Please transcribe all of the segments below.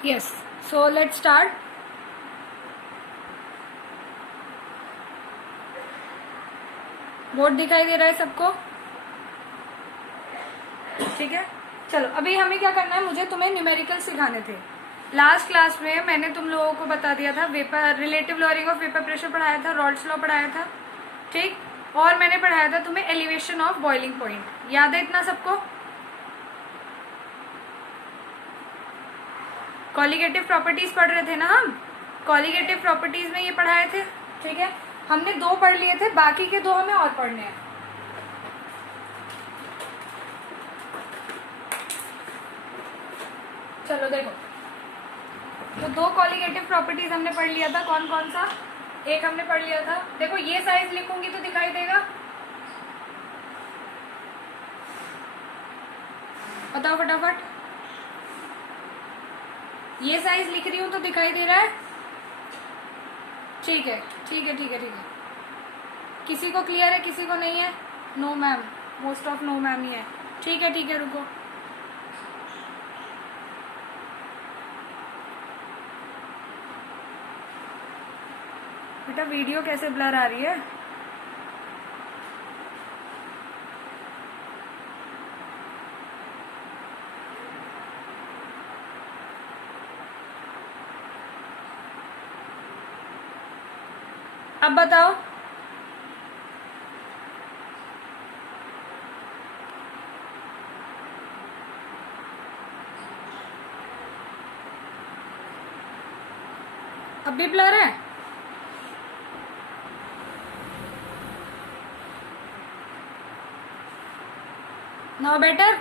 Yes. So let's start. Board दिखाई दे रहा है सबको? ठीक है, चलो अभी हमें क्या करना है, मुझे तुम्हें न्यूमेरिकल सिखाने थे। लास्ट क्लास में मैंने तुम लोगों को बता दिया था, vapour relative lowering of vapour pressure पढ़ाया था, रॉल्स लॉ पढ़ाया था, ठीक। और मैंने पढ़ाया था तुम्हें एलिवेशन ऑफ बॉइलिंग पॉइंट। याद है इतना सबको? कॉलिगेटिव प्रॉपर्टीज पढ़ रहे थे ना हम, कॉलिगेटिव प्रॉपर्टीज में ये पढ़ाए थे, ठीक है। हमने 2 पढ़ लिए थे, बाकी के 2 हमें और पढ़ने हैं। चलो देखो, तो 2 कॉलिगेटिव प्रॉपर्टीज हमने पढ़ लिया था। कौन कौन सा? एक हमने पढ़ लिया था, देखो ये साइज लिखूंगी तो दिखाई देगा, बताओ फटाफट। ये साइज लिख रही हूं तो दिखाई दे रहा है? ठीक है ठीक है ठीक है ठीक है। किसी को क्लियर है, किसी को नहीं है? No ma'am, most of no ma'am ही है। ठीक है रुको। बेटा वीडियो कैसे ब्लर आ रही है? अब बताओ। अब भी ब्लर है? Now better?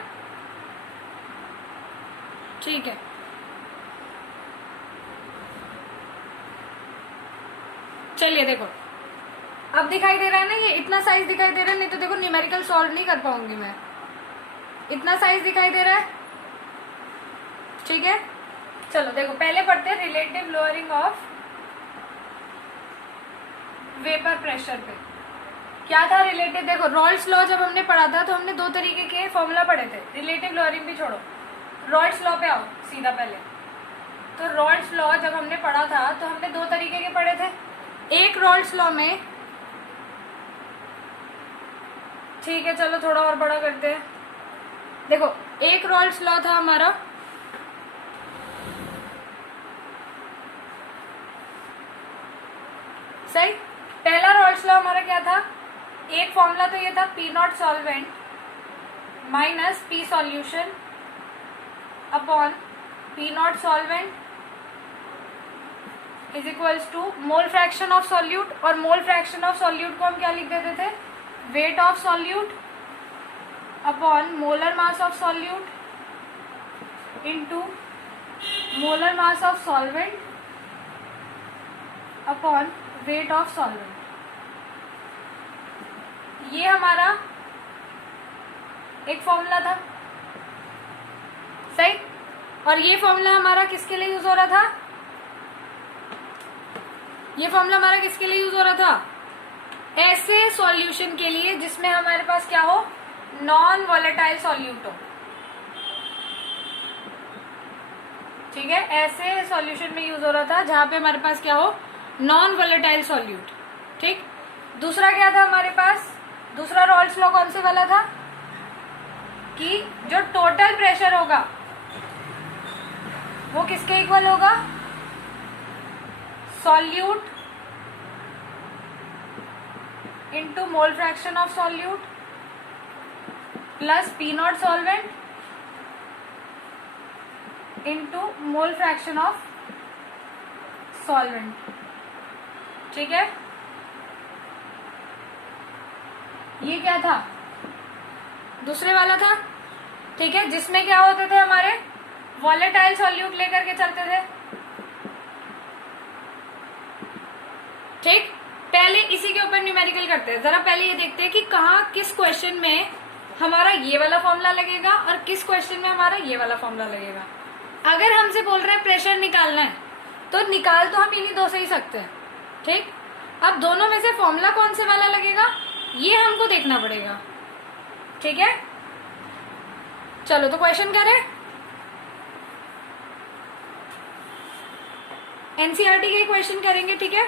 ठीक है, चलिए देखो, अब दिखाई दे रहा है ना, ये इतना साइज दिखाई दे रहा है, नहीं तो देखो न्यूमेरिकल सॉल्व नहीं कर पाऊंगी मैं। इतना साइज दिखाई दे रहा है, ठीक है। चलो देखो, पहले पढ़ते हैं relative lowering of vapour pressure पे। क्या था रिलेटिव? देखो रॉल्स लॉ जब हमने पढ़ा था तो हमने 2 तरीके के फॉर्मूला पढ़े थे। रिलेटिव लोअरिंग भी छोड़ो, रॉल्स लॉ पे आओ सीधा पहले। तो रॉल्स लॉ जब हमने पढ़ा था तो हमने 2 तरीके के पढ़े थे। एक रॉल्स लॉ में, ठीक है चलो थोड़ा और बड़ा करते हैं। देखो एक रॉल्स लॉ था हमारा, सही। पहला रॉल्स लॉ हमारा क्या था? एक फॉर्मूला तो ये था, P not solvent minus P solution upon P not solvent is equals to mole fraction of solute. और मोल फ्रैक्शन ऑफ सॉल्यूट को हम क्या लिख देते थे? Wait of solute upon molar mass of solute into molar mass of solvent upon weight of solvent. ये हमारा एक फॉर्मूला था, सही। और ये फॉर्मूला हमारा किसके लिए यूज हो रहा था? ये फॉर्मूला हमारा किसके लिए यूज हो रहा था? ऐसे सॉल्यूशन के लिए जिसमें हमारे पास क्या हो? नॉन वॉलेटाइल सॉल्यूट हो, ठीक है। ऐसे सॉल्यूशन में यूज हो रहा था जहां पे हमारे पास क्या हो? नॉन वॉलेटाइल सॉल्यूट, ठीक। दूसरा क्या था हमारे पास? दूसरा रॉल्स लॉ कौन से वाला था? कि जो टोटल प्रेशर होगा वो किसके इक्वल होगा? Solute into mole fraction of solute plus P not solvent into mole fraction of solvent, ठीक है। ये क्या था? दूसरे वाला था, ठीक है, जिसमें क्या होते थे हमारे? वॉलेटाइल सॉल्यूट लेकर के चलते थे, ठीक। पहले इसी के ऊपर न्यूमेरिकल करते हैं। जरा पहले ये देखते हैं कि कहाँ किस क्वेश्चन में हमारा ये वाला फॉर्मूला लगेगा और किस क्वेश्चन में हमारा ये वाला फॉर्मूला लगेगा। अगर हमसे बोल रहे हैं प्रेशर निकालना है तो निकाल तो हम इन्हीं 2 से ही सकते हैं, ठीक। अब दोनों में से फॉर्मूला कौन से वाला लगेगा ये हमको देखना पड़ेगा, ठीक है। चलो तो क्वेश्चन करें। एनसीईआरटी के क्वेश्चन करेंगे, ठीक है।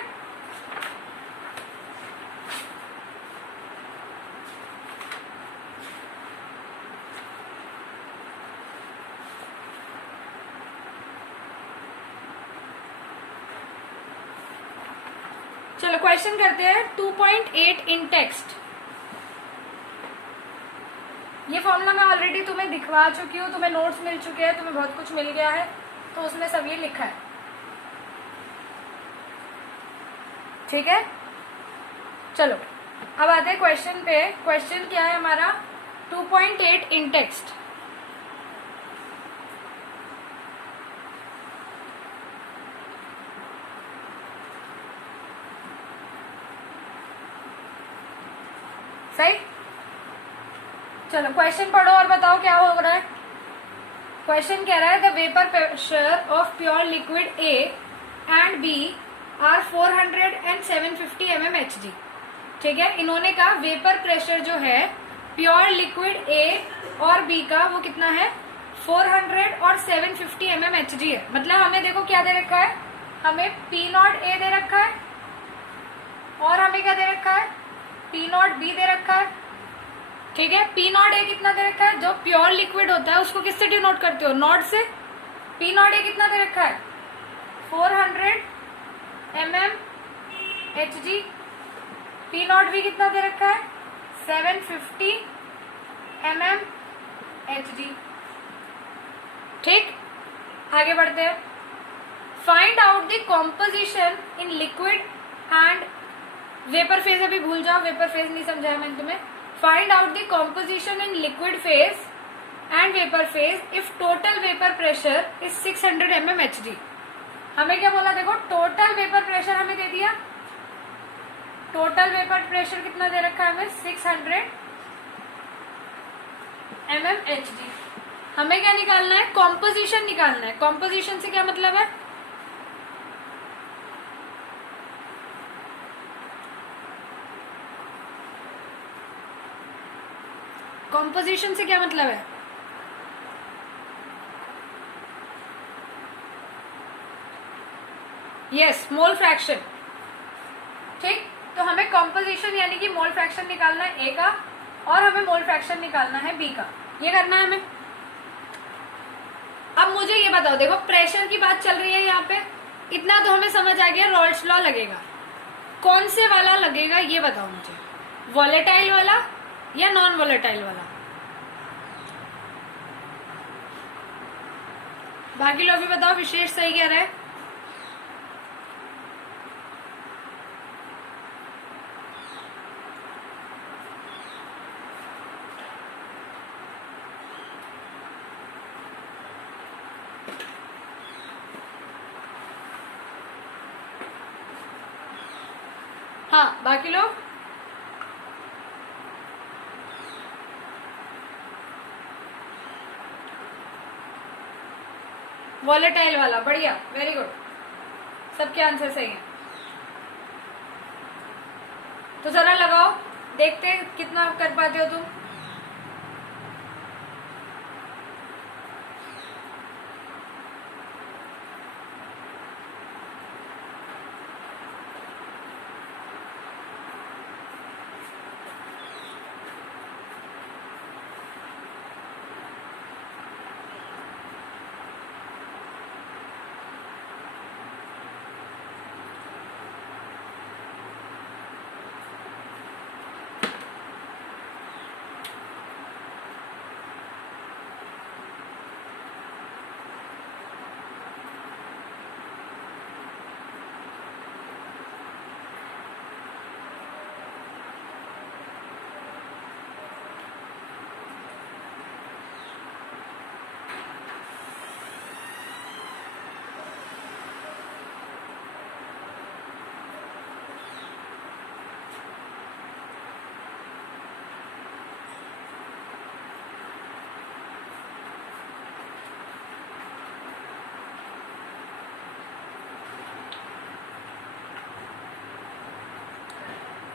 चलो क्वेश्चन करते हैं 2.8 इन टेक्स्ट। ये फॉर्मूला मैं ऑलरेडी तुम्हें दिखवा चुकी हूँ, तुम्हें नोट्स मिल चुके हैं, तुम्हें बहुत कुछ मिल गया है, तो उसमें सब ये लिखा है, ठीक है। चलो अब आते हैं क्वेश्चन पे। क्वेश्चन क्या है हमारा 2.8 इन टेक्स्ट। सही। चलो क्वेश्चन पढ़ो और बताओ क्या हो रहा है। क्वेश्चन कह रहा है the vapour pressure of pure liquid A and B are 400 and 750 mmHg, ठीक है। इन्होंने कहा वेपर प्रेशर जो है प्योर लिक्विड ए और बी का वो कितना है 400 और 750 mmHg है। मतलब हमें देखो क्या दे रखा है, हमें P0 A दे रखा है और हमें क्या दे रखा है P0 B दे रखा है, ठीक है। P0 A कितना दे रखा है, जो प्योर लिक्विड होता है उसको किससे डिनोट करते हो, नॉट से। P0 A कितना दे रखा है 400 mmHg। P0 B कितना दे रखा है 750 mmHg, ठीक। आगे बढ़ते हैं। Find out the composition in liquid and vapour phase. अभी भूल जाओ, वेपर फेज नहीं समझाया मैंने तुम्हें। Find out the composition in liquid phase and vapour phase if total vapour pressure is 600 mmHg। हमें क्या बोला, देखो टोटल वेपर प्रेशर हमें दे दिया, टोटल वेपर प्रेशर कितना दे रखा है हमें 600 mmHg। हमें क्या निकालना है, कॉम्पोजिशन निकालना है। कॉम्पोजिशन से क्या मतलब है, कॉम्पोजिशन से क्या मतलब है, यस मोल फ्रैक्शन, ठीक। तो हमें कॉम्पोजिशन यानी कि मोल फ्रैक्शन निकालना है ए का और हमें मोल फ्रैक्शन निकालना है बी का, ये करना है हमें। अब मुझे ये बताओ, देखो प्रेशर की बात चल रही है यहाँ पे, इतना तो हमें समझ आ गया रॉल्स लॉ लगेगा। कौन से वाला लगेगा ये बताओ मुझे, वॉलेटाइल वाला या नॉन वॉलेटाइल वाला। बाकी लोग भी बताओ विशेष सही कह रहा है। हाँ बाकी लोग, वॉलेटाइल वाला, बढ़िया, वेरी गुड, सबके आंसर सही हैं। तो जरा लगाओ, देखते हैं कितना कर पाते हो तुम।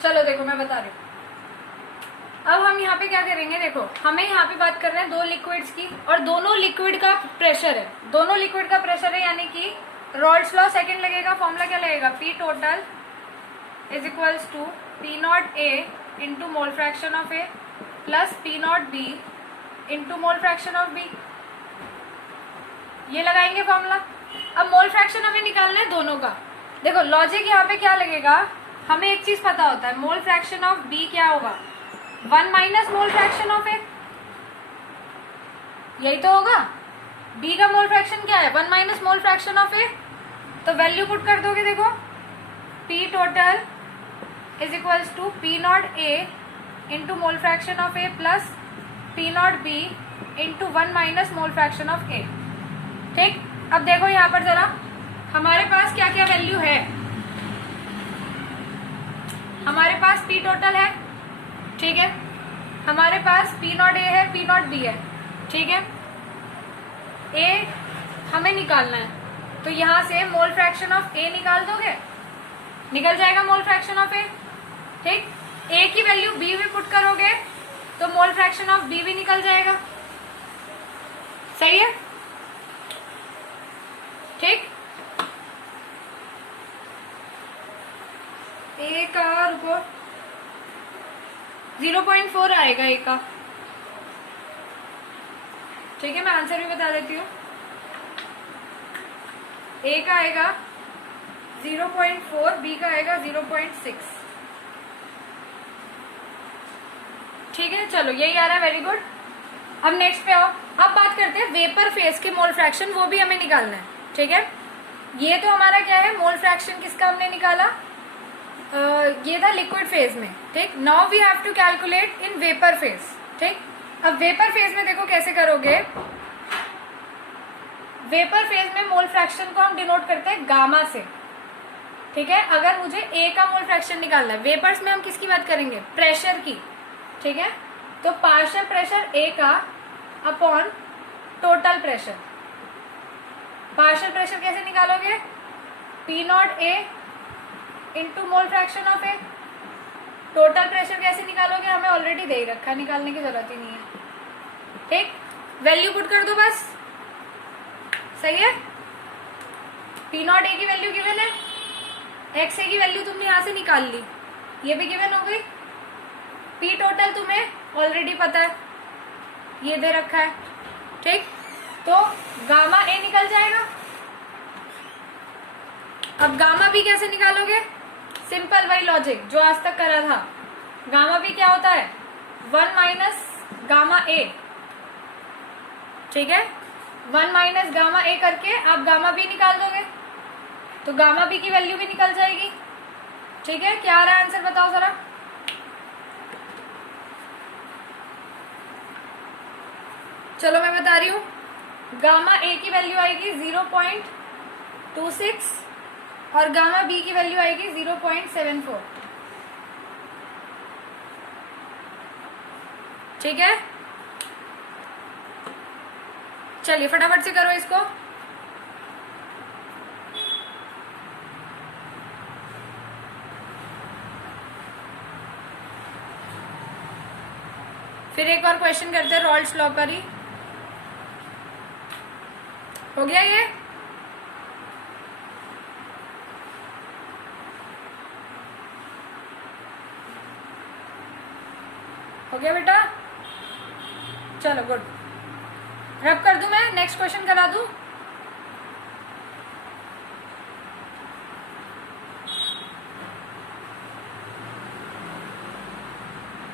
चलो देखो मैं बता रही हूँ। अब हम यहाँ पे क्या करेंगे, देखो हमें यहाँ पे बात कर रहे हैं दो लिक्विड्स की और दोनों लिक्विड का प्रेशर है, दोनों लिक्विड का प्रेशर है यानी कि रॉल्स लॉ सेकंड लगेगा, फॉर्मूला क्या लगेगा, P total is equals to P not A into mole fraction of A plus P not B into mole fraction of B, ये लगाएंगे फॉर्मूला। अब मोल फ्रैक्शन हमें निकालना है दोनों का। देखो लॉजिक यहाँ पे क्या लगेगा, हमें एक चीज पता होता है, मोल फ्रैक्शन ऑफ बी क्या होगा, 1 माइनस मोल फ्रैक्शन ऑफ ए, यही तो होगा। बी का मोल फ्रैक्शन क्या है, 1 minus mole fraction of A, तो वैल्यू पुट कर दोगे। देखो P total is equals to P not A into mole fraction of A plus P not B into 1 minus mole fraction of A. ठीक, अब देखो यहाँ पर जरा हमारे पास क्या क्या वैल्यू है। हमारे पास पी टोटल है, ठीक है, हमारे पास पी नॉट ए है, पी नॉट बी है, ठीक है। ए हमें निकालना है, तो यहां से मोल फ्रैक्शन ऑफ ए निकाल दोगे, निकल जाएगा मोल फ्रैक्शन ऑफ ए। ठीक, ए की वैल्यू बी में पुट करोगे तो मोल फ्रैक्शन ऑफ बी भी निकल जाएगा। सही है, ठीक। ए का रुको 0.4 आएगा ए का, ठीक है, मैं आंसर भी बता देती हूँ। ए का आएगा 0.4, बी का आएगा 0.6, ठीक है। चलो यही आ रहा है, वेरी गुड। अब नेक्स्ट पे आओ, अब बात करते हैं वेपर फेज के मोल फ्रैक्शन, वो भी हमें निकालना है, ठीक है। ये तो हमारा क्या है, मोल फ्रैक्शन किसका हमने निकाला, ये था लिक्विड फेज में, ठीक। Now we have to calculate in vapour phase, ठीक। अब वेपर फेज में देखो कैसे करोगे, वेपर फेज में मोल फ्रैक्शन को हम डिनोट करते हैं गामा से, ठीक है। अगर मुझे ए का मोल फ्रैक्शन निकालना है, वेपर्स में हम किसकी बात करेंगे, प्रेशर की, ठीक है। तो पार्शियल प्रेशर ए का upon total pressure, partial pressure कैसे निकालोगे, P not A into mole fraction of A. Total pressure कैसे निकालोगे, हमें ऑलरेडी दे ही रखा है, निकालने की जरूरत ही नहीं है, ठीक। वैल्यू पुट कर दो बस, सही है। पी नॉट ए की वैल्यू गिवन है, एक्स ए की वैल्यू तुमने यहां से निकाल ली, ये भी गिवन हो गई। पी टोटल तुम्हें ऑलरेडी पता है, ये दे रखा है, ठीक। तो गामा ए निकल जाएगा। अब गामा बी कैसे निकालोगे, सिंपल वही लॉजिक जो आज तक करा था। गामा बी क्या होता है, 1 माइनस गामा ए, ठीक है। 1 माइनस गामा ए करके आप गामा बी निकाल दोगे, तो गामा बी की वैल्यू भी निकल जाएगी, ठीक है। क्या आ रहा है आंसर, बताओ जरा। चलो मैं बता रही हूं, गामा ए की वैल्यू आएगी 0.26 और गामा बी की वैल्यू आएगी 0.74, ठीक है। चलिए फटाफट से करो इसको। फिर एक और क्वेश्चन करते हैं रॉल्स लॉ पर ही। हो गया ये, हो गया बेटा, चलो गुड। रब कर दूं मैं, नेक्स्ट क्वेश्चन करा दूं।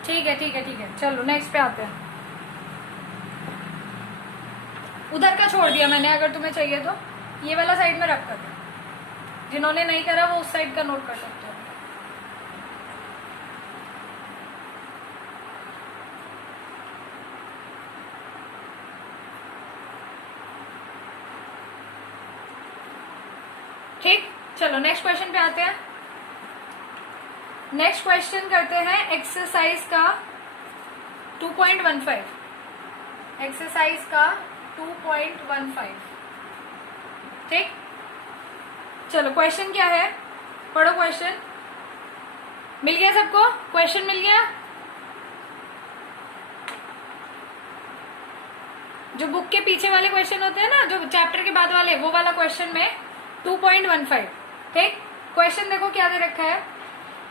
ठीक है ठीक है ठीक है, चलो नेक्स्ट पे आते हैं। उधर का छोड़ दिया मैंने, अगर तुम्हें चाहिए तो ये वाला साइड में रख कर दो, जिन्होंने नहीं करा वो उस साइड का नोट कर सकते हो। ठीक, चलो नेक्स्ट क्वेश्चन पे आते हैं। नेक्स्ट क्वेश्चन करते हैं एक्सरसाइज का 2.15, एक्सरसाइज का 2.15, ठीक। चलो क्वेश्चन क्या है, पढ़ो क्वेश्चन। मिल गया सबको, क्वेश्चन मिल गया। जो बुक के पीछे वाले क्वेश्चन होते हैं ना, जो चैप्टर के बाद वाले, वो वाला क्वेश्चन में 2.15। ठीक, क्वेश्चन देखो क्या दे रखा है,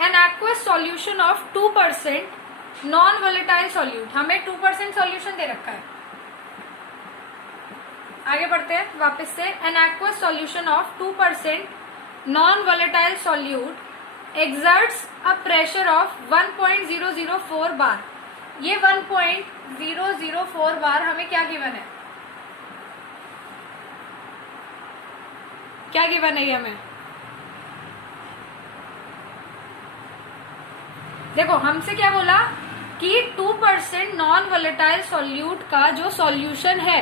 an aqueous solution of 2% non volatile solute. हमें 2% सॉल्यूशन दे रखा है। आगे बढ़ते हैं वापस से, an aqueous solution of 2% non volatile solute exerts a pressure of 1.004 बार। ये 1.004 बार हमें क्या गिवन है, क्या गिवन है ये हमें? देखो हमसे क्या बोला कि 2% नॉन वोलेटाइल सॉल्यूट का जो सॉल्यूशन है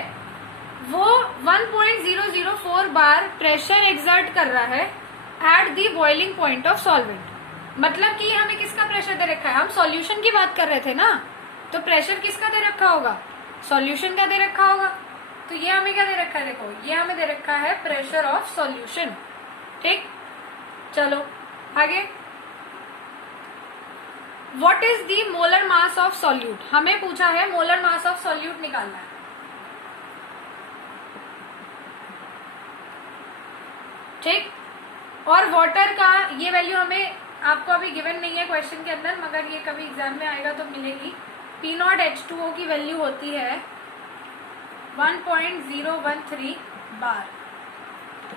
वो 1.004 बार प्रेशर एक्सर्ट कर रहा है at the boiling point of solvent. मतलब कि ये हमें किसका प्रेशर दे रखा है, हम सॉल्यूशन की बात कर रहे थे ना, तो प्रेशर किसका दे रखा होगा, सॉल्यूशन का दे रखा होगा। तो ये हमें क्या दे रखा है, देखो ये हमें दे रखा है प्रेशर ऑफ सॉल्यूशन। ठीक, चलो आगे, what is the molar mass of solute. हमें पूछा है मोलर मास ऑफ सॉल्यूट निकालना है। ठीक, और वाटर का ये वैल्यू हमें आपको अभी गिवन नहीं है क्वेश्चन के अंदर, मगर ये कभी एग्जाम में आएगा तो मिलेगी। P0H2O की वैल्यू होती है 1.013 बार,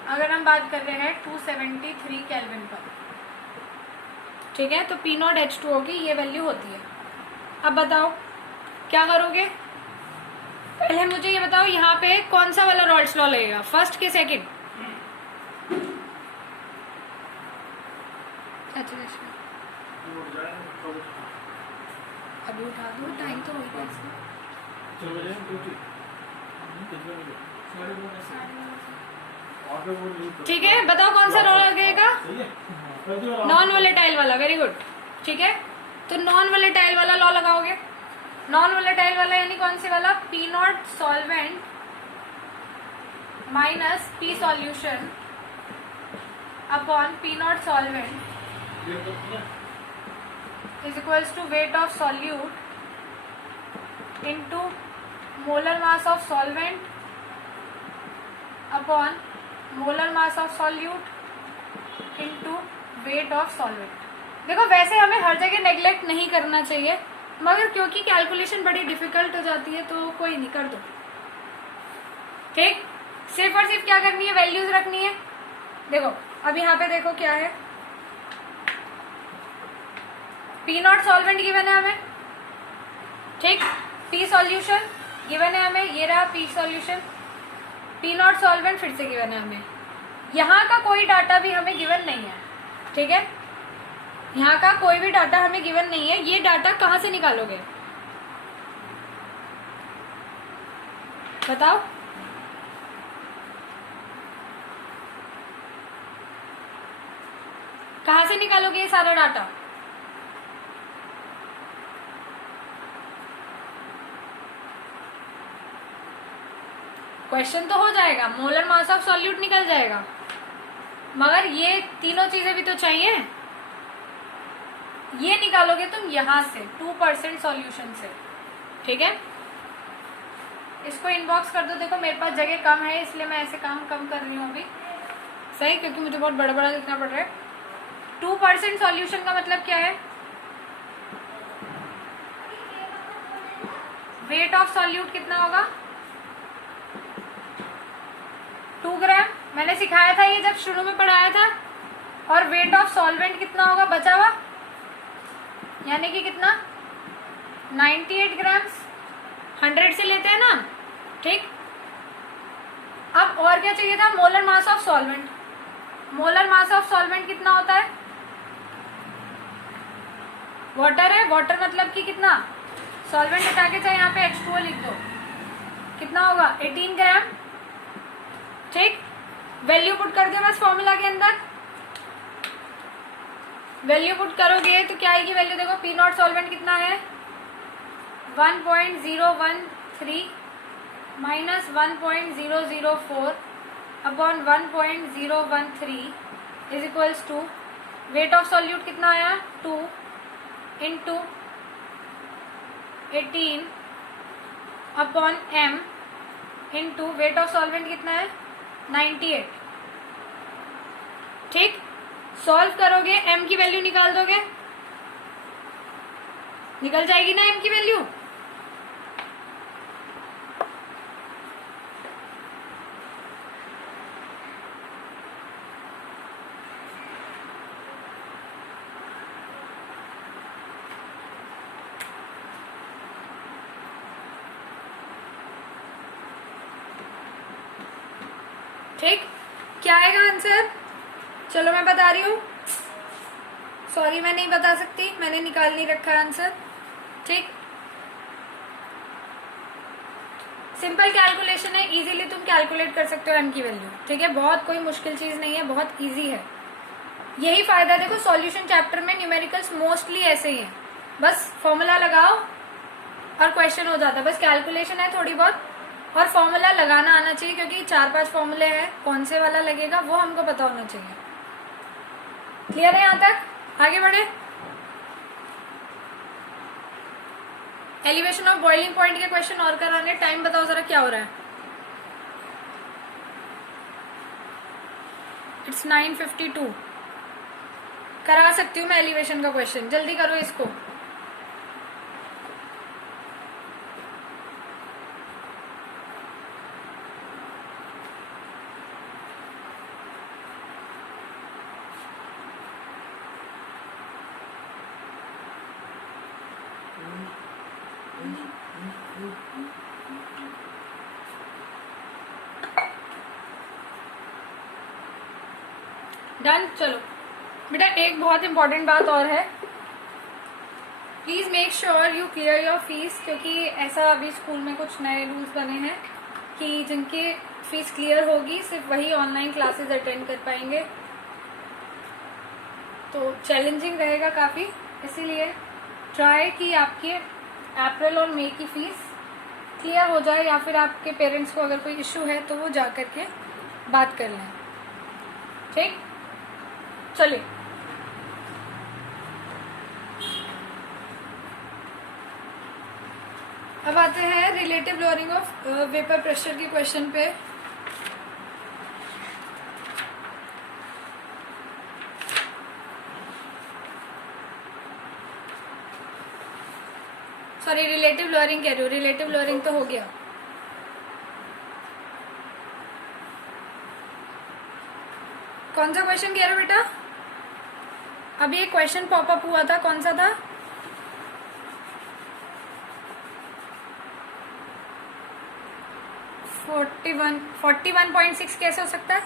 अगर हम बात कर रहे हैं 273 केल्विन पर। ठीक है, तो P0H2O की ये वैल्यू होती है। अब बताओ क्या करोगे, पहले मुझे ये बताओ यहाँ पे कौन सा वाला रॉल्स लॉ लगेगा, फर्स्ट के सेकंड? अभी उठा दो, टाइम तो हो गया इसका। ठीक है, बताओ कौन सा रॉल लगेगा, नॉन वोलेटाइल वाला। Very good. ठीक है, तो नॉन वोलेटाइल वाला लॉ लगाओगे। नॉन वोलेटाइल वाला यानी कौन से वाला, P0 solvent minus P solution upon P0 solvent is equals to weight of solute into molar mass of solvent upon molar mass of solute into weight of solvent। देखो वैसे हमें हर जगह नेग्लेक्ट नहीं करना चाहिए, मगर क्योंकि कैलकुलेशन बड़ी डिफिकल्ट हो जाती है तो कोई नहीं, कर दो। ठीक, सिर्फ और सिर्फ क्या करनी है, वैल्यूज रखनी है। देखो अब यहाँ पे देखो क्या है, P0 सॉल्वेंट गिवन है हमें। ठीक, P सॉल्यूशन गिवन है हमें, ये रहा P सॉल्यूशन। P0 सॉल्वेंट फिर से गिवन है हमें। यहाँ का कोई डाटा भी हमें गिवन नहीं है। ठीक है, यहाँ का कोई भी डाटा हमें गिवन नहीं है। ये डाटा कहाँ से निकालोगे बताओ? कहाँ से निकालोगे ये सारा डाटा? क्वेश्चन तो हो जाएगा, मोलर मास ऑफ सॉल्यूट निकल जाएगा, मगर ये तीनों चीजें भी तो चाहिए। ये निकालोगे तुम यहां से 2% सॉल्यूशन से। ठीक है, इसको इनबॉक्स कर दो। देखो मेरे पास जगह कम है इसलिए मैं ऐसे काम कम कर रही हूँ अभी, सही, क्योंकि मुझे बहुत बड़ा बड़ा लिखना पड़ रहा है। 2% सॉल्यूशन का मतलब क्या है, वेट ऑफ सॉल्यूट कितना होगा, 2 ग्राम। मैंने सिखाया था ये जब शुरू में पढ़ाया था। और वेट ऑफ सॉल्वेंट कितना होगा बचा हुआ, यानी कि कितना, 98 ग्राम्स। 100 से लेते हैं ना। ठीक, अब और क्या चाहिए था, molar mass of solvent. Molar mass of solvent कितना होता है, वाटर है, वाटर मतलब कि कितना, सॉल्वेंट हटा के चाहे यहाँ पे H2O लिख दो, कितना होगा 18 ग्राम। ठीक, वैल्यू पुट कर दिया बस फॉर्मूला के अंदर। वैल्यू पुट करोगे तो क्या आएगी वैल्यू, देखो P0 सॉल्वेंट कितना है 1.013 minus 1.004 upon 1.013 is equals to weight of solute कितना आया 2 into 18 upon m into weight of solvent कितना है 98। ठीक, सॉल्व करोगे m की वैल्यू निकाल दोगे, निकल जाएगी ना m की वैल्यू। ठीक, क्या आएगा आंसर? चलो मैं बता रही हूँ, सॉरी मैं नहीं बता सकती, मैंने निकाल नहीं रखा है आंसर। ठीक, सिंपल कैलकुलेशन है, इजीली तुम कैलकुलेट कर सकते हो m की वैल्यू। ठीक है, बहुत कोई मुश्किल चीज नहीं है, बहुत इजी है। यही फायदा देखो सॉल्यूशन चैप्टर में, न्यूमेरिकल्स मोस्टली ऐसे ही है, बस फॉर्मूला लगाओ और क्वेश्चन हो जाता है, बस कैलकुलेशन है थोड़ी बहुत, और फॉर्मूला लगाना आना चाहिए, क्योंकि 4-5 फॉर्मूले हैं, कौन से वाला लगेगा वो हमको पता होना चाहिए। क्लियर है यहाँ तक? आगे बढ़े। एलिवेशन ऑफ बॉइलिंग पॉइंट के क्वेश्चन और कराने, टाइम बताओ जरा क्या हो रहा है। इट्स 9:52। करा सकती हूँ मैं एलिवेशन का क्वेश्चन, जल्दी करो इसको। डन। चलो बेटा, एक बहुत इंपॉर्टेंट बात और है, please make sure you clear your fees, क्योंकि ऐसा अभी स्कूल में कुछ नए रूल्स बने हैं कि जिनकी फीस क्लियर होगी सिर्फ वही ऑनलाइन क्लासेस अटेंड कर पाएंगे, तो चैलेंजिंग रहेगा काफ़ी, इसीलिए ट्राई कि आपके अप्रैल और मई की फीस क्लियर हो जाए, या फिर आपके पेरेंट्स को अगर कोई इशू है तो वो जा करके बात कर लें। ठीक, चलिए अब आते हैं relative lowering of vapour pressure के क्वेश्चन पे। सॉरी, रिलेटिव लोअरिंग कह रही हूँ, रिलेटिव लोअरिंग तो हो गया। कौन सा क्वेश्चन कह रहे हो बेटा? अभी एक क्वेश्चन पॉपअप हुआ था, कौन सा था? फोर्टी 41.6 कैसे हो सकता है?